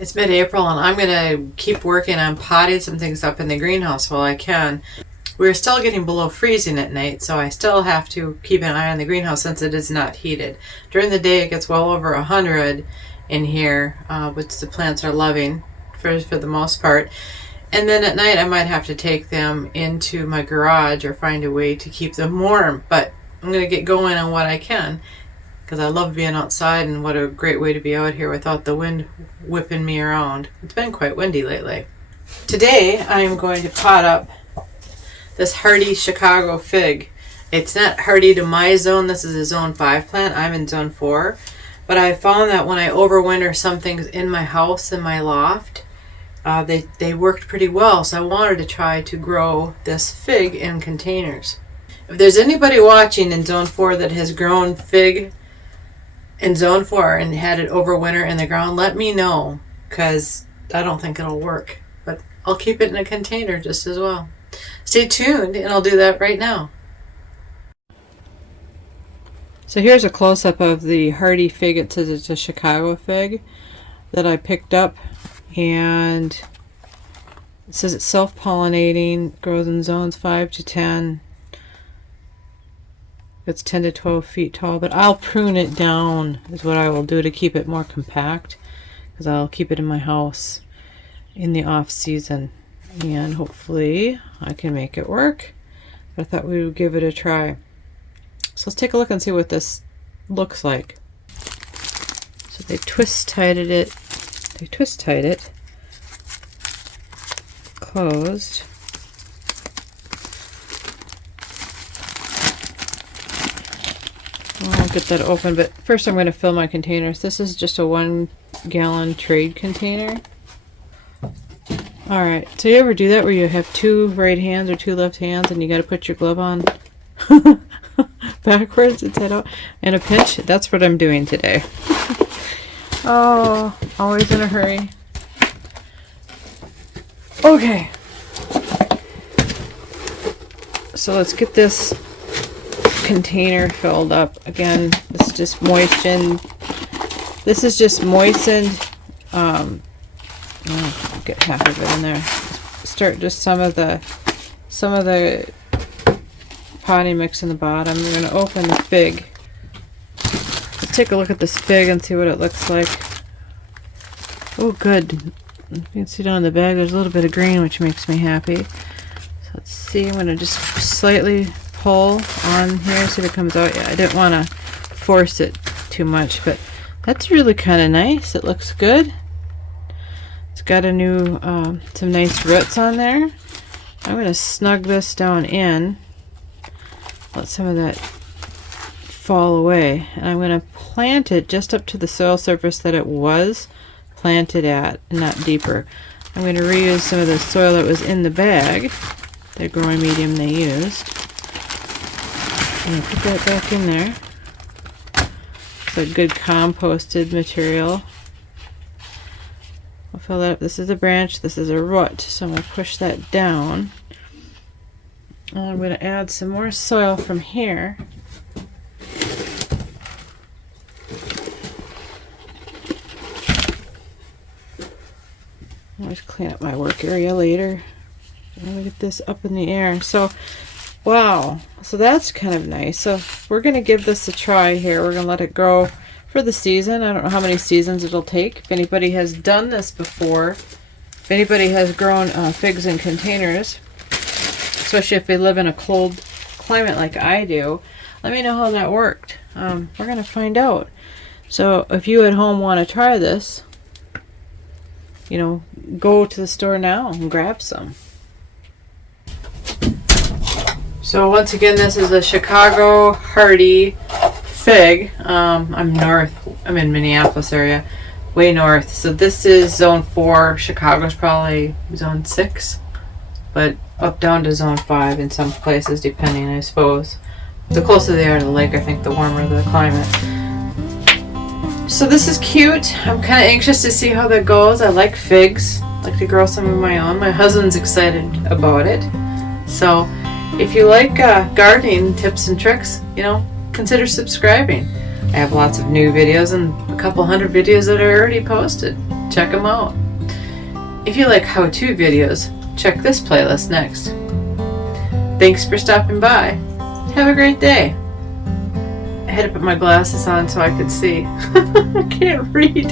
It's mid-April and I'm going to keep working on potting some things up in the greenhouse while I can. We're still getting below freezing at night, so I still have to keep an eye on the greenhouse since it is not heated. During the day it gets well over 100 in here, which the plants are loving for the most part. And then at night I might have to take them into my garage or find a way to keep them warm. But I'm going to get going on what I can because I love being outside, and what a great way to be out here without the wind whipping me around. It's been quite windy lately. Today I am going to pot up this hardy Chicago fig. It's not hardy to my zone. This is a zone 5 plant. I'm in zone 4. But I found that when I overwinter some things in my house, in my loft, they worked pretty well. So I wanted to try to grow this fig in containers. If there's anybody watching in zone 4 that has grown fig in zone 4 and had it overwinter in the ground, let me know, because I don't think it'll work. But I'll keep it in a container just as well. Stay tuned and I'll do that right now. So here's a close-up of the hardy fig. It says it's a Chicago fig that I picked up, and it says it's self-pollinating, grows in zones 5 to 10. It's 10 to 12 feet tall, but I'll prune it down is what I will do to keep it more compact, because I'll keep it in my house in the off season. And hopefully I can make it work. But I thought we would give it a try. So let's take a look and see what this looks like. So they twist tied it closed. I'll get that open, but first I'm going to fill my containers. This is just a 1-gallon trade container. Alright, so you ever do that where you have 2 right hands or 2 left hands and you got to put your glove on backwards inside out in a pinch? That's what I'm doing today. Oh, always in a hurry. Okay. So let's get this container filled up. Again, this is just moistened. I'll get half of it in there. Start just some of the potting mix in the bottom. We're going to open the fig. Let's take a look at this fig and see what it looks like. Oh, good. You can see down in the bag there's a little bit of green, which makes me happy. So let's see. I'm going to just slightly pull on here, see if it comes out. Yeah, I didn't want to force it too much, but that's really kind of nice. It looks good. It's got a new, some nice roots on there. I'm going to snug this down in, let some of that fall away, and I'm going to plant it just up to the soil surface that it was planted at, and not deeper. I'm going to reuse some of the soil that was in the bag, the growing medium they used. I'm going to put that back in there. It's a good composted material. I'll fill that up. This is a branch, this is a root, so I'm going to push that down. And I'm going to add some more soil from here. I'll just clean up my work area later. I'm going to get this up in the air. So, wow. So that's kind of nice. So we're going to give this a try here. We're going to let it grow for the season. I don't know how many seasons it'll take. If anybody has done this before, if anybody has grown figs in containers, especially if they live in a cold climate like I do, let me know how that worked. We're going to find out. So if you at home want to try this, you know, go to the store now and grab some. So once again, this is a Chicago hardy fig. I'm in Minneapolis area, way north. So this is zone 4. Chicago's probably zone 6, but up down to zone 5 in some places, depending, I suppose. The closer they are to the lake, I think the warmer the climate. So this is cute. I'm kind of anxious to see how that goes. I like figs. I like to grow some of my own. My husband's excited about it. So if you like gardening tips and tricks, you know, consider subscribing. I have lots of new videos and a couple hundred videos that are already posted. check them out. If you like how-to videos, check this playlist next. Thanks for stopping by. Have a great day. I had to put my glasses on so I could see. I can't read.